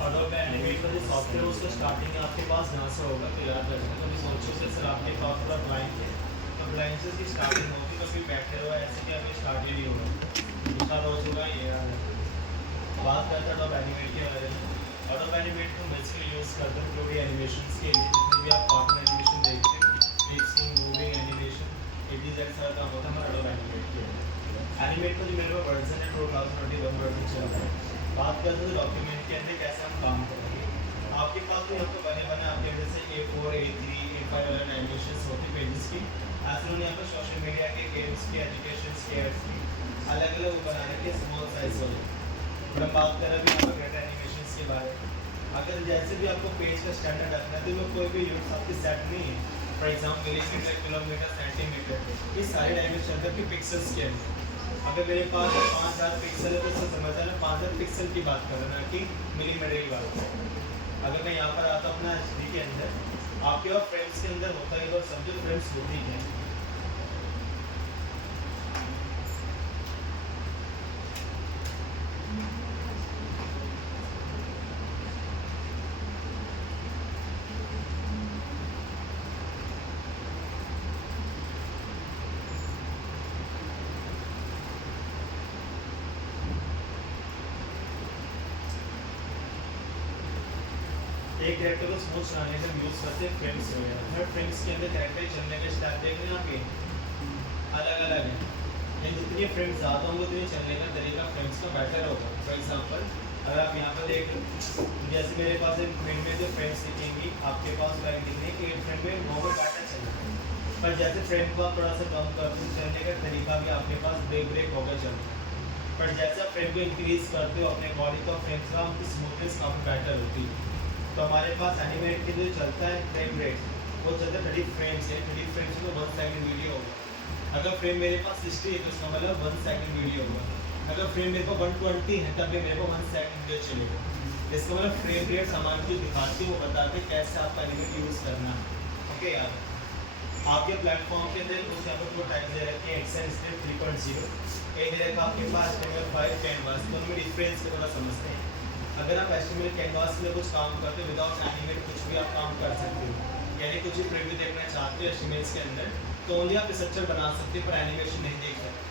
Adobe animate का जो software है उसका स्टार्टिंग आपके पास जहाँ से होगा तो याद रखना। कभी सोचो कि सर आपके पास पूरा ड्राइंग है, तो ड्राइंग से इसकी स्टार्टिंग होगी, कभी बैठे हुआ ऐसे कि अभी स्टार्ट ही नहीं होगा, दूसरा रोज होगा ये याद रखना। बात करते हैं अडोब एनिमेट के बारे में। अडोब एनिमेट को बेसिकली यूज़ करते हैं जो भी एनिमेशन के लिए, जितने भी आप कार्टून एनिमेशन देखते हैं, fixing moving animation, it is सारा काम होता है हमारा अडोब एनिमेट के। एनिमेट का जो मेरे पास वर्जन है 2021 वर्जन चल रहा है। बात करते हैं डॉक्यूमेंट के अंदर कैसे हम काम करेंगे। आपके पास भी आपको बने बने आपके जैसे A4 A3 A5 वाले एनिमेशन होती पेजेस की, ऐसे उन्होंने यहाँ पर सोशल मीडिया के, गेम्स के, एजुकेशन के, एड्स की अलग अलग वो बना रखे स्मॉल साइज वाले। और हम बात कर रहे हैं अभी यहाँ पर डेटा एनिमेशन के बारे में। अगर जैसे भी आपको पेज का स्टैंडर्ड रखना है तो वो कोई भी यूनिट्स आपकी सेट नहीं है। For example millimetre, kilometre, centimetre, ये सारे डायमेंशन के पिक्सल्स के अंदर। अगर मेरे पास 5000 पिक्सल है तो उससे समझ आना 5000 पिक्सल की बात कर रहा ना कि मिलीमीटर की बात कर रहा हूँ। अगर मैं यहाँ पर आता हूँ अपना HD के अंदर, आपके पास फ्रेम्स के अंदर होता है और समझो फ्रेम्स होती है। एक कैरेक्टर को स्मूथ चलाने का यूज करते हैं फ्रेम्स वगैरह। हर फ्रेम्स के अंदर कैरेक्टर चलने के स्टाइल देख रहे हैं आप, ये अलग अलग है। लेकिन जितनी फ्रेम्स ज़्यादा होंगे उतनी चलने का तरीका फ्रेम्स का बेटर होगा। फॉर एग्जांपल अगर आप यहाँ पर देख जैसे मेरे पास एक फ्रेम में जो फ्रेम्स दिखेंगी आपके पास लाइक दिखने की एक फ्रेम में नॉर्मल पैटर्न चलेगा, पर जैसे फ्रेम को आप थोड़ा सा कम करते हो चलने का तरीका भी आपके पास ब्रेक ब्रेक होकर चलता है। पर जैसे आप फ्रेम को इंक्रीज करते हो अपने बॉडी का फ्रेम्स का उनकी स्मूथनेस काफ़ी बेटर होती है। तो हमारे पास एनिमेट के जो चलता है फ्रेम रेट वो चलता है 30 फ्रेम्स है। 30 फ्रेम्स में 1 सेकंड वीडियो होगा। अगर फ्रेम मेरे पास 60 है तो इसका मतलब 1 सेकंड वीडियो होगा। अगर फ्रेम मेरे पास 120 है तब भी मेरे को 1 सेकंड वीडियो चलेगा। इसका मतलब फ्रेम रेट हमारे जो दिखाते हैं वो बताते हैं कैसे आपका एनिमेट यूज़ करना है। ओके यार, आपके प्लेटफॉर्म के अंदर कुछ यहाँ पर दो टाइप दे रखे हैं, एक्सेल स्क्रिप्ट 3.0, एक दे रखा आपके पास HTML5 कैनवास। दोनों में डिफरेंस को थोड़ा समझते हैं। अगर आप HTML कैनवास में कुछ काम करते हो विदाउट एनिमेट कुछ भी आप काम कर सकते हो, यानी कुछ भी प्रीव्यू देखना चाहते हो HTML के अंदर तो ओनली आप स्ट्रक्चर बना सकते हो पर एनिमेशन नहीं देख सकते।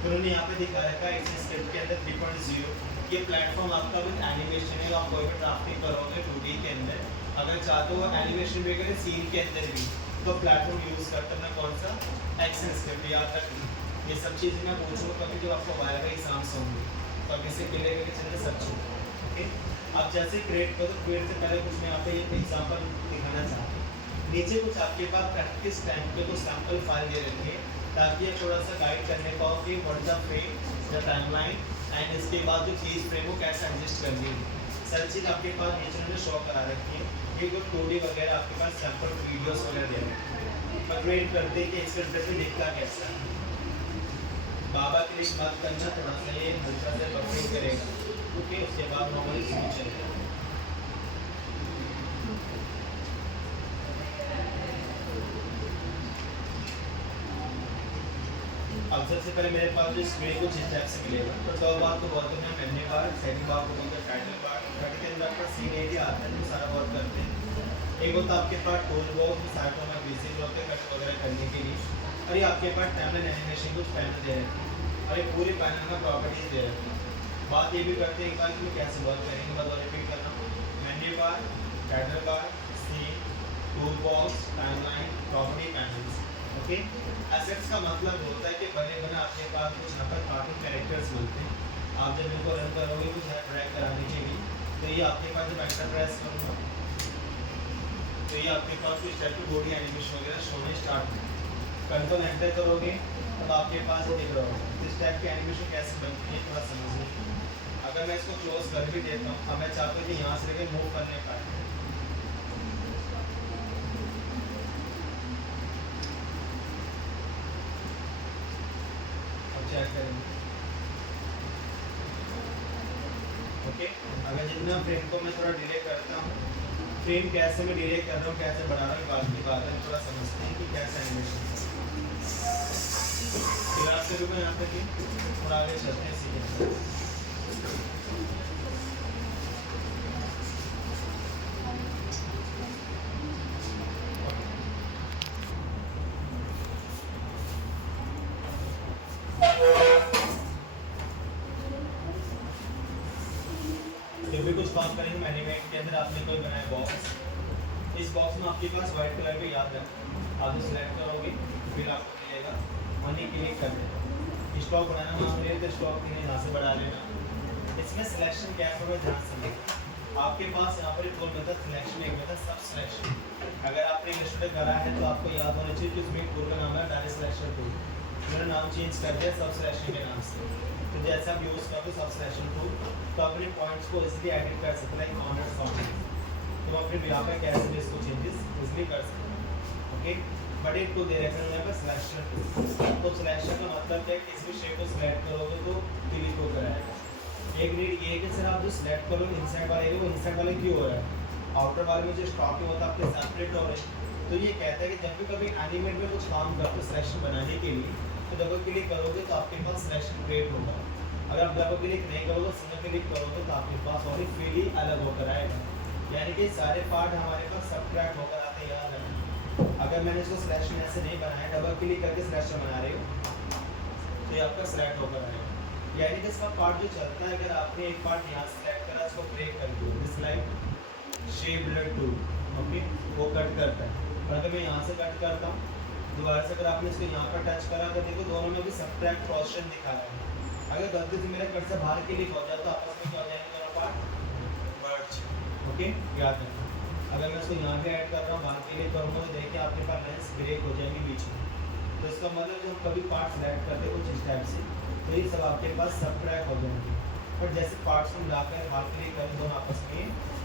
तो उन्होंने यहाँ पे दिखा रखा है एक्सेल स्क्रिप्ट के अंदर 3.0, ये प्लेटफॉर्म आपका विद एनिमेशन है। आप कोई भी ड्राफ्टिंग करोगे 2D के अंदर, अगर चाहते हो एनिमेशन भी करें सीन के अंदर भी, तो प्लेटफॉर्म यूज़ करते हैं कौन सा, एक्सेल स्क्रिप्ट। याद रखना ये सब चीज़ें मैं पूछूँगा कभी जब आपको वायवा एग्जाम्स होंगे, तो अब इसे क्लियर करके चलने सब चीज़। ओके, आप जैसे क्रिएट करो, क्रिएट से पहले कुछ मैं यहाँ पे एक एग्जांपल दिखाना चाहता हूँ। नीचे कुछ आपके पास प्रैक्टिस टाइम पे कुछ सैम्पल फाइल दे रखी है ताकि ये थोड़ा सा गाइड करने पाओ कि what the frame, the timeline and इसके बाद जो चीज़ फ्रेम को कैसे एडजस्ट करनी है। सर चीज़ आपके पास नीचे उन्होंने शो करा रखी है। ये कुछ 2D वगैरह आपके पास सैम्पल वीडियोस वगैरह दे रखे हैं, पर क्रिएट करते हैं कि इसका इंटरफेस दिखता कैसा है। बाबा के लिए बात करना थोड़ा सा ये हल्का से बफरिंग करेगा। ओके, उसके बाद नॉर्मली स्विच चलेगा। अब सबसे पहले मेरे पास जो स्क्रीन कुछ इस टाइप से मिलेगा। तो टॉप बार को बोलते हैं मेन्यू बार, सेकंड बार को बोलते हैं टाइटल बार, थर्ड के अंदर आपका सीन एरिया आता है जो सारा वर्क करते हैं। एक होता है आपके पास टूल बॉक्स, साइड में बेसिक होते हैं कट वगैरह करने के लिए, और ये आपके पास टाइमलाइन एनिमेशन कुछ पैनल दे रहे हैं और ये पूरे पैनल का प्रॉपर्टीज दे रहे हैं। बात ये भी करते हैं एक बार कि कैसे वर्क करेंगे, बस रिपीट कर रहा हूँ। Menu bar, title bar, scene, toolbox, timeline, property panels. Okay, assets का मतलब होता है कि बने बने आपके पास कुछ यहाँ पर कार्टून कैरेक्टर्स मिलते हैं। आप जब इनको रन करोगे कुछ ड्रैग कराने के लिए, तो ये आपके पास जब एंटर प्रेस करूँगा तो ये आपके पास कुछ टाइप की बॉडी एनिमेशन वगैरह शो में स्टार्ट होगा। कंट्रोल एंटर करोगे तब आपके पास दिख रहा होगा इस टाइप की एनिमेशन कैसे बनती है, थोड़ा समझिए। अगर मैं इसको क्लोज कर भी देता हूँ, अब मैं चाहता हूँ कि यहाँ से लेकर मूव करने पाए, चेक करेंगे। ओके, अगर जितना फ्रेम को मैं थोड़ा डिले करता हूँ, फ्रेम कैसे मैं डिले कर रहा हूँ कैसे बढ़ा रहा हूँ बात की बात है, थोड़ा समझते हैं कि कैसे एनिमेशन फिलहाल से रुको यहाँ तक ही, थोड़ा आगे चलते हैं सीधे। जब भी कुछ काम करेंगे एनिमेट के अंदर आपने कोई बनाया बॉक्स, इस बॉक्स में आपके पास व्हाइट कलर पे याद रखें, आप सिलेक्ट करोगे फिर आपको मिलेगा मनी, क्लिक कर देना। स्टॉक बढ़ाना मांग रहे हैं तो स्टॉक के लिए यहाँ से बढ़ा लेना। इसमें सिलेक्शन क्या है ध्यान से देखिए, आपके पास यहाँ पर दो मेथड सिलेक्शन, एक मेथड सब सिलेक्शन। अगर आपने इंस्टॉल करा है तो आपको याद होना चाहिए कि उसमें टूल का नाम है डायरेक्ट सिलेक्शन टूल। मैंने नाम चेंज कर दिया सब सिलेक्शन के नाम से। तो जैसे आप यूज़ करते हो सब सिलेक्शन टूल तो अपने पॉइंट्स को इसलिए एडिट कर सकते हैं, लाइक ऑनर तो अपने यहाँ पे कैसे भी इसको चेंजेस इसलिए कर सकते हैं। ओके, बट एक टूल दे रखा है यहाँ पर सिलेक्शन टूल। तो सिलेक्शन का मतलब क्या है, किसी भी शेप को सिलेक्ट करोगे तो क्लिक हो कराएगा। एक नीड ये है कि सर आप जो सिलेक्ट करोगे इनसाइड वाले वो इनसाइड वाले क्यों हो रहा है, आउटर वाले में जो स्टॉक है वो तो आपके सेपरेट हो रहे हैं। तो ये कहता है कि जब भी कभी एनिमेट में कुछ काम करते हो सिलेक्शन बनाने के लिए तो डबल क्लिक करोगे तो आपके पास सिलेक्शन क्रिएट होगा। अगर आप डबल क्लिक नहीं करोगे सिंगल क्लिक करोगे तो आपके पास और फील ही अलग होकर आएगा। यानी कि सारे पार्ट हमारे पास सब्ट्रैक्ट होकर आते हैं, याद रखना। अगर मैंने इसको सिलेक्शन ऐसे नहीं बनाया, डबल क्लिक करके सिलेक्शन बना रहे हो तो ये आपका सिलेक्ट होकर आएगा। यानी कि इसका पार्ट जो चलता है, अगर आपने एक पार्ट यहाँ सेलेक्ट करा इसको ब्रेक कर दिया, this like shape blood tool, okay, वो कट करता है। और अगर मैं यहाँ से कट करता हूँ दोबारा से, अगर आपने इसको यहाँ पर टच करा तो देखो दोनों में भी सब्ट्रैक्ट प्रोसेशन दिखा रहा है। अगर गलती से मेरा कट से बाहर क्लिक हो जाए तो आपस में क्या हो जाएंगे दोनों पार्ट मर्ज। ओके, याद रखना। अगर मैं इसको यहाँ पे ऐड कर रहा हूँ बाहर क्लिक करूँगा तो देखिए आपके पास लाइन्स ब्रेक हो जाएंगी बीच में। तो इसका मतलब जब कभी पार्ट सेलेक्ट करते कुछ इस टाइप से तो ये सब आपके पास सब्ट्रैक्ट हो जाएंगे। पर जैसे पार्ट्स को मिलाकर बाहर क्लिक करें दोनों आपस में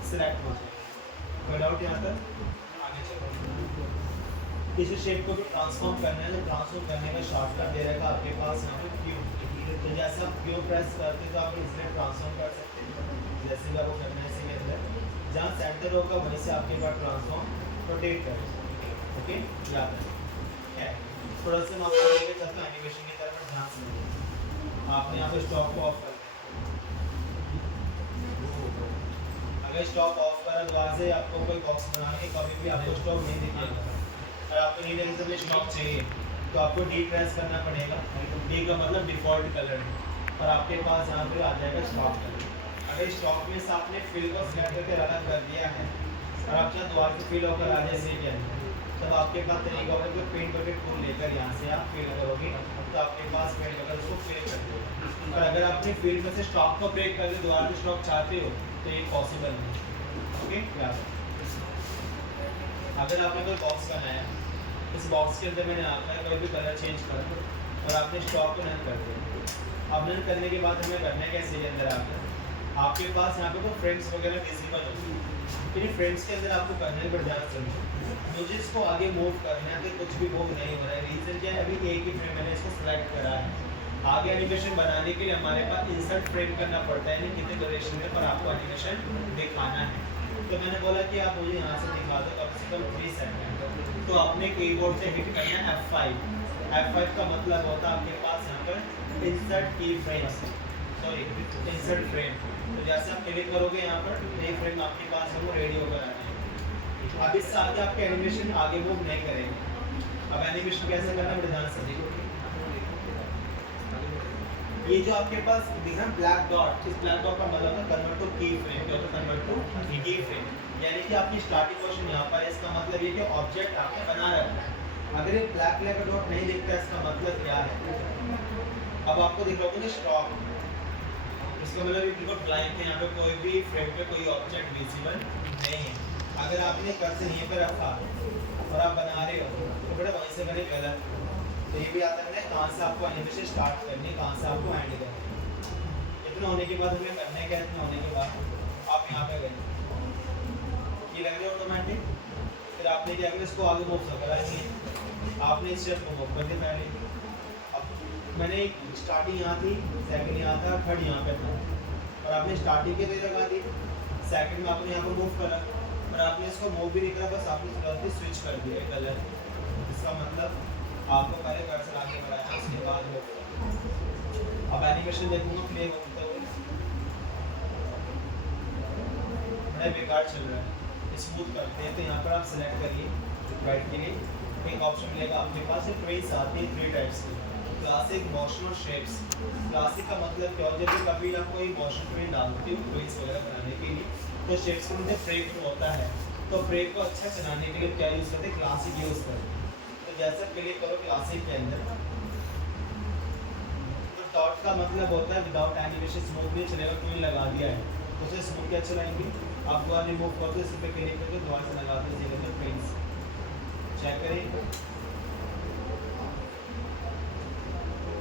सिलेक्ट हो जाएंगे। कोई डाउट यहाँ तक? आगे चलो, किसी शेप को भी ट्रांसफॉर्म करना है तो ट्रांसफॉर्म करने का शॉर्टकट दे रहेगा आपके पास यहाँ पे क्यू। तो जैसे आप क्यू प्रेस करते हैं तो आप इसमें ट्रांसफॉर्म कर सकते हैं, जैसे भी आपको करना है इसी के अंदर जहाँ सेंटर होगा वहीं से आपके पास ट्रांसफॉर्म रोटेट करें। ओके, याद है। थोड़ा सा मैं आपको लेके चलता हूँ एनिमेशन की तरफ, ध्यान से देखिए। आपने यहाँ पे स्टॉक को ऑफ कर दिया, अगर स्टॉक ऑफ करा दोबारा से आपको कोई बॉक्स बना के कभी भी आपको स्टॉक नहीं दिखेगा। अगर आपको नीड है स्टॉक चाहिए तो आपको डी प्रेस करना पड़ेगा। डी का मतलब डिफ़ॉल्ट कलर है और आपके पास यहाँ पे आ जाएगा स्टॉक कलर। अगर स्टॉक में से आपने फिल को सेलेक्ट करके अलग कर दिया है और आप चाहे दोबारा से फिल होकर आ जाए के अंदर, तब आपके पास तरीका होगा कि पेंट करके टूल लेकर यहाँ से आप फिल करोगे तो आपके पास पेंट करके उसको फिल कर देगा। और अगर आपने फिल में से स्टॉक को ब्रेक करके दोबारा से स्टॉक चाहते हो तो ये पॉसिबल नहीं। ओके, याद है। अगर आपने कोई बॉक्स बनाया, इस बॉक्स के अंदर मैंने आपका कोई भी कलर चेंज करा और आपने स्टॉक को नन कर दिया। अब नन करने के बाद हमें करना है कैसे के अंदर आकर आपके पास यहाँ पे तो फ्रेम्स वगैरह विजिबल होती है, फिर फ्रेम्स के अंदर आपको करना है, बट ध्यान समझो मुझे इसको आगे मूव करना है तो कुछ भी मूव नहीं हो रहा है। रीज़न क्या है, अभी एक ही फ्रेम मैंने इसको सिलेक्ट करा है। आगे एनिमेशन बनाने के लिए हमारे पास इंसर्ट फ्रेम करना पड़ता है, यानी कितने ड्यूरेशन में पर आपको एनिमेशन दिखाना है। तो मैंने बोला कि आप मुझे यहाँ से दिखा दो कम से कम 3 सेकंड। तो आपने कीबोर्ड से हिट करना है F5। F5 का मतलब होता है आपके पास यहाँ पर इंसर्ट की फ्रेम, सॉरी इंसर्ट फ्रेम। तो जैसे आप क्लिक करोगे यहाँ पर एक फ्रेम आपके पास है वो रेडी होकर आ जाएगा। अब इससे आगे आपके एनिमेशन आगे मूव नहीं करेंगे। अब एनिमेशन कैसे करना है बड़े ध्यान से देखो। ये जो आपके पास दिख रहा है ब्लैक डॉट, इस ब्लैक डॉट का मतलब है कन्वर्ट टू की फ्रेम। क्या होता है कन्वर्ट टू की फ्रेम, यानी कि आपकी स्टार्टिंग पोजीशन यहाँ पर है। इसका मतलब ये कि ऑब्जेक्ट आपने बना रखा है। अगर ये ब्लैक कलर का डॉट नहीं दिखता इसका मतलब क्या है, अब आपको दिख रहा होगा स्टॉक, इसका मतलब ये बिल्कुल ब्लैंक है, यहाँ पे कोई भी फ्रेम पे कोई ऑब्जेक्ट विजिबल नहीं है। अगर आपने कर्सर यहीं पे रखा और आप बना रहे हो तो बेटा वहीं से बने गलत। तो ये भी आता है कहाँ से आपको एनिमेशन स्टार्ट करनी है, कहाँ से आपको एंड करनी है। इतना होने के बाद हमें करना है क्या, इतना होने के बाद आप यहाँ पे गए ये लग रहा है ऑटोमेटिक, फिर आपने क्या किया इसको आगे मूव करा नहीं, आपने इस स्टेप को मूव कर दिया पहले। अब मैंने स्टार्टिंग यहाँ थी, सेकंड यहाँ था, थर्ड यहाँ पे था और आपने स्टार्टिंग के लिए लगा दी, सेकंड में आपने यहाँ पर मूव करा और आपने इसको मूव भी नहीं करा, बस आपने गलती स्विच कर दिया कलर। इसका मतलब आपको पहले कर्सर आगे बढ़ाया उसके बाद वो। अब एनिमेशन देखूंगा प्ले होता है, बड़ा बेकार चल रहा है, स्मूथ करते हैं। तो यहाँ पर आप सिलेक्ट करिए राइट के लिए, एक ऑप्शन मिलेगा आपके पास। ये ट्रेस आती है 3 टाइप्स की, क्लासिक, मोशन और शेप्स। क्लासिक का मतलब क्या हो, जब भी कभी आप कोई मोशन ट्रेन डालते हो ट्रेस वगैरह बनाने के तो शेप्स के अंदर फ्रेम होता है, तो फ्रेम को अच्छा चलाने के लिए क्या यूज़ करते हैं, क्लासिक यूज़ करते हैं। तो जैसा क्लिक करो क्लासिक के अंदर, तो डॉट का मतलब होता है विदाउट एनिमेशन स्मूथ नहीं चलेगा, क्यों लगा दिया है तो उसे स्मूथ क्या चलाएंगे। आप दोबारा रिमूव करते इस पर क्लिक करके दोबारा से लगाते इस जगह पर फ्रेम्स चेक करेंगे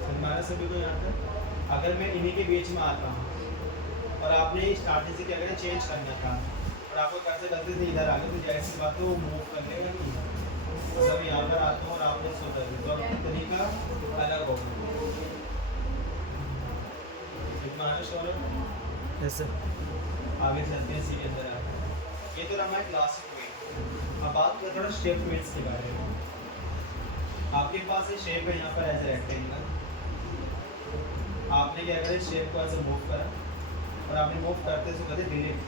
हमारा सभी को यहाँ पर। अगर मैं इन्हीं के बीच में आता हूँ और आपने स्टार्टिंग से क्या करें चेंज करना था और आपको कैसे गलती से इधर आ गए, तो जाहिर सी बात है वो मूव कर लेगा नहीं। तो जब यहाँ पर आता हूँ और आपने सोचा तो आपका तरीका अलग होगा। जैसे आगे चलते हैं सीधे अंदर आते हैं। ये तो हमारे क्लासिक में। अब बात करते हैं शेप ट्विल्स के बारे में। आपके पास ये शेप है यहाँ पर ऐसे रेक्टेंगल, आपने क्या करें शेप को ऐसे मूव करा और आपने मूव करते से कहते डिलीट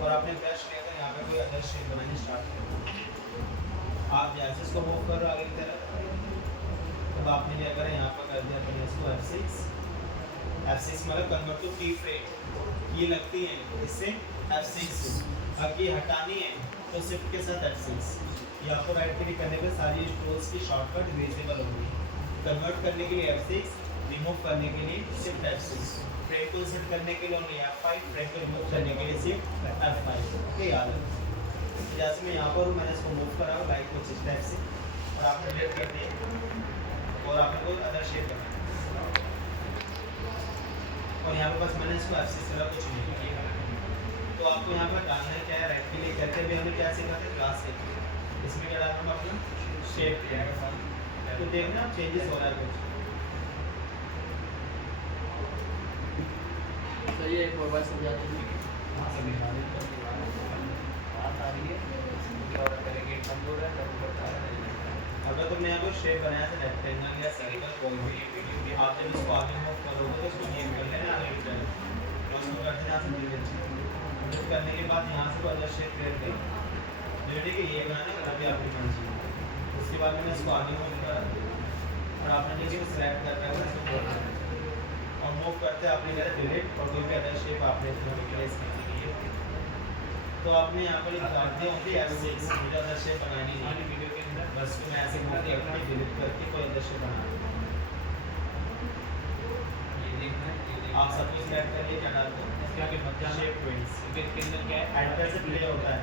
और आपने ब्रश लिया था यहाँ पे कोई अदर शेप बनानी स्टार्ट किया। आप जैसे इसको मूव करो आगे की तरफ, तब आपने क्या करें यहाँ पर कर दिया अपने इसको F6 मतलब कन्वर्ट टू की फ्रेम की लगती है इससे F6। अब की हटानी है तो शिफ्ट के साथ F6। यहाँ पर राइट क्लिक करने पर सारी टूल्स की शॉर्टकट विजिबल होगी। कन्वर्ट करने के लिए F6, रिमूव करने के लिए शिफ्ट F6, फ्रेम को सेट करने के लिए ओनली F5, फ्रेम को रिमूव करने के लिए शिफ्ट F5। ओके याद है। जैसे मैं यहाँ पर हूँ मैंने इसको मूव करा लाइक कुछ इस टाइप से और आपने डिलीट कर दिया और आपने कोई अदर शेप बनाया और यहाँ पर बस मैंने इसको F6 करा, कुछ नहीं किया। तो आपको यहाँ पर डालना है क्या है, राइट क्लिक करके भी हमें क्या सीखा था क्लास से, इसमें क्या डालना अपना शेप किया है। तो देखना आप चेंजेस हो रहा है कुछ सही है। एक और बार समझा दीजिए। अगर तुमने यहाँ कोई शेप बनाया था रेक्टेंगल या सर्कल कोई भी, आप जब इसको आगे मूव करोगे तो इसको ये कर लेना आगे की तरफ, तो उसको करते यहाँ से डिलीट करने के बाद यहाँ से अदर शेप करके डिलीट के ये बनाना है अभी आपकी मर्जी। उसके बाद मैंने इसको आगे मूव करा और आपने इसको सिलेक्ट कर रखा है इसको और मूव करते आपने करा डिलीट और कोई भी अदर शेप आपने इसमें प्लेस करनी है। तो आपने यहाँ पर लिखवाते होंगे F6, मुझे अदर शेप बनानी है वीडियो के अंदर, बस को मैं ऐसे मूव करके डिलीट करके कोई अदर शेप बना आप सब कुछ सिलेक्ट करिए क्या डालते हैं इसके आगे मत जाना शेप ट्विल्स इसके अंदर क्या है एडिटर से प्ले होता है।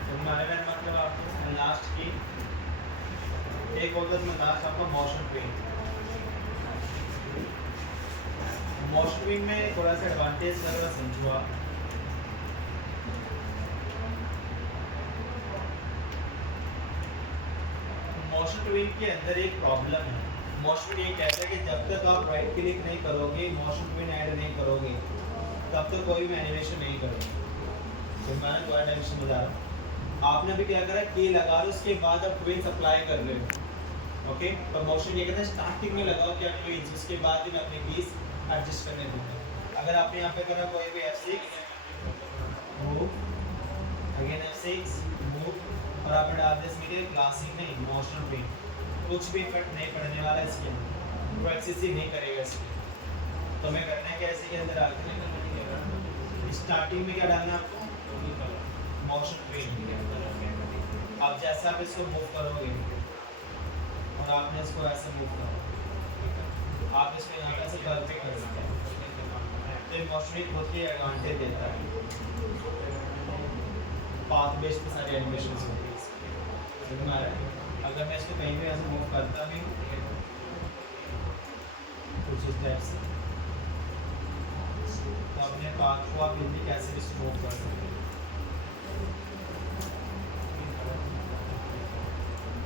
तो हमारे में मतलब आपको लास्ट की एक होता है लास्ट आपका मोशन ट्विल। मोशन ट्विल में थोड़ा सा एडवांटेज लग समझो आप। मोशन ट्विल के अंदर एक प्रॉब्लम है। मोशन ट्विल ये कहता है कि जब तक आप राइट क्लिक नहीं करोगे, मोशन ट्विल ऐड नहीं करोगे, तब तक कोई भी एनिमेशन नहीं करोगे। तो मैंने कोई एनिमेशन बता रहा हूँ, आपने भी क्या करा की लगा लो, उसके बाद आप ट्विल्स अप्लाई कर रहे हो। ओके, तो मोशन ये कहता है स्टार्टिंग में लगाओ क्या ट्विल्स, उसके बाद ही मैं अपने कीज एडजस्ट करने दूंगा। अगर आपने यहाँ पे करा कोई भी F6 move, again F6 move और आपने डाल दिया इसमें क्लासिक नहीं मोशन ट्विल, कुछ भी इफेक्ट नहीं पड़ने वाला इसके अंदर, वो एक्सेस ही नहीं करेगा इसमें। तो मैं करना है कैसे के अंदर आके स्टार्टिंग में क्या डालना है आपको मोशन ट्विल। आप जैसा आप इसको मूव करोगे और आपने इसको ऐसे मूव करो, आप इसको यहाँ पे से परफेक्ट कर सकते हैं। तो मोशन ट्विल बहुत ही एडवांटेज देता है, पाथ बेस्ड पे सारी एनिमेशंस होती है इसमें। अगर मैं इसको कहीं भी ऐसे मूव करता भी हूँ कुछ इस टाइप से, तो अपने पाथ को आप हिंदी कैसे भी मूव कर सकते हैं।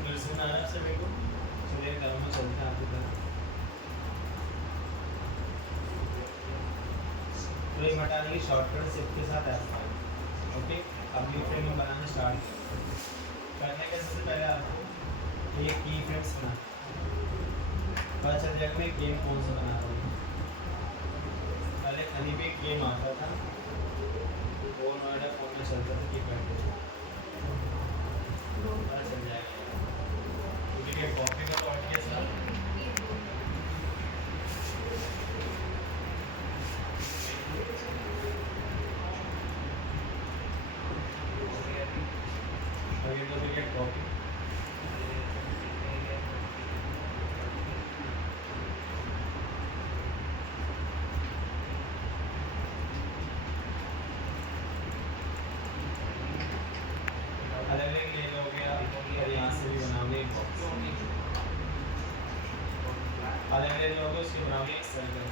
फिर से आ रहा है मेरे को, चलिए करूँगा चलते हैं आपकी तरफ। तो ये हटाने की शॉर्टकट शिफ्ट के साथ ऐसा है। ओके, अब न्यू फ्रेम में बनाना स्टार्ट करने के सबसे पहले आपको एक की फ्रेम्स बना पता चल जाएगा मैं गेम कौन सा बना रहा हूँ। पहले कहीं भी एक गेम आता था, वो नोएडा फोन में चलता था, की पैड पता चल जाएगा क्योंकि कॉपी का तो अटके साथ सर्कल।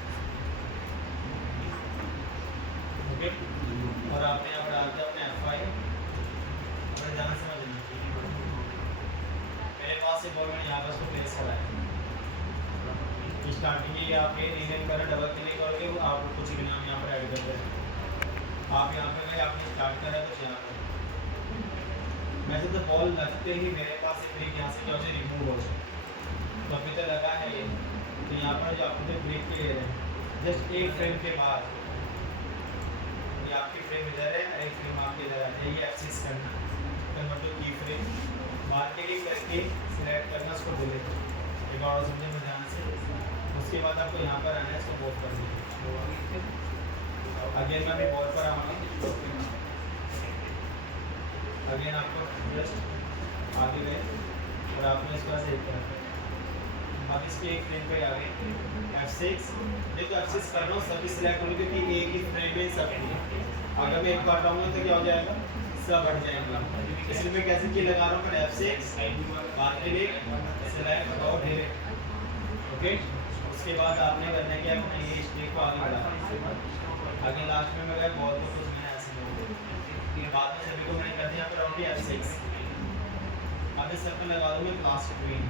ओके, और आपने यहाँ पर डाल दिया अपने F5 और ध्यान से समझना। मेरे पास से बॉल मैंने यहाँ पर उसको प्लेस करा है। स्टार्टिंग में ये आप ये रीनेम करें, डबल क्लिक करोगे वो आप कुछ भी नाम यहाँ पर ऐड कर दें। आप यहाँ पे गए, आपने स्टार्ट करा है तो यहाँ पर वैसे तो बॉल लगते ही मेरे पास एक ब्रेक यहाँ से क्या हो जाए, रिमूव हो जाए। तो अभी तो लगा है ये, तो यहाँ पर जो आपने ब्रेक के ले रहे हैं जस्ट एक फ्रेम के बाद ये आपकी फ्रेम इधर है, एक फ्रेम आपके इधर आ जाए। ये एक्सिस करना कन्वर्ट टू की फ्रेम, मार्केटिंग करके सिलेक्ट करना, उसको डिलीट। एक और समझे में ध्यान से। उसके बाद आपको यहाँ पर आना है, इसको बॉल कर दीजिए। अगेन मैं भी बॉल पर आऊँगा। अगेन आपको जस्ट आगे गए और आपने इसका सेव करा। अब इसके एक फ्रेम पे आ गए F6। देखो F6 कर रहा हूँ, सभी सिलेक्ट करूँ क्योंकि एक ही फ्रेम में सब है। अगर मैं एक बार डालूंगा तो क्या हो जाएगा, सब हट जाएंगे। इसलिए मैं कैसे की लगा रहा हूँ, फिर F6 बाद में सिलेक्ट और डिलीट। ओके, उसके बाद आपने करना है कि अपने ये स्टिक को आगे बढ़ाना। आगे लास्ट में मैं गया बॉल को कुछ मैंने ऐसे नहीं, बाद में सभी को मैंने कर दिया पर ऑलरेडी F6। अब इस सर्कल लगा दूँ मैं क्लास क्वीन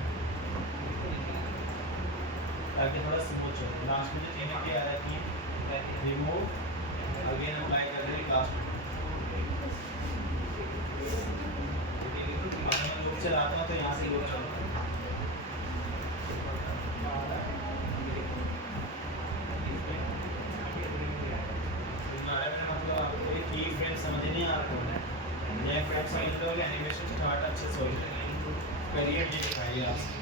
ताकि थोड़ा स्मूथ हो। लास्ट में जो चीज़ें क्या आ रही हैं, रिमूव अगेन अप्लाई कर देंगे लास्ट में। अगर मैं लूप चलाता हूँ तो यहाँ से लूप चलता है। मतलब आपको ये की फ्रेम समझ नहीं आ रहा है, ये फ्रेम समझ लो, एनिमेशन स्टार्ट अच्छे से हो जाएगा। करिए ये दिखाइए आप।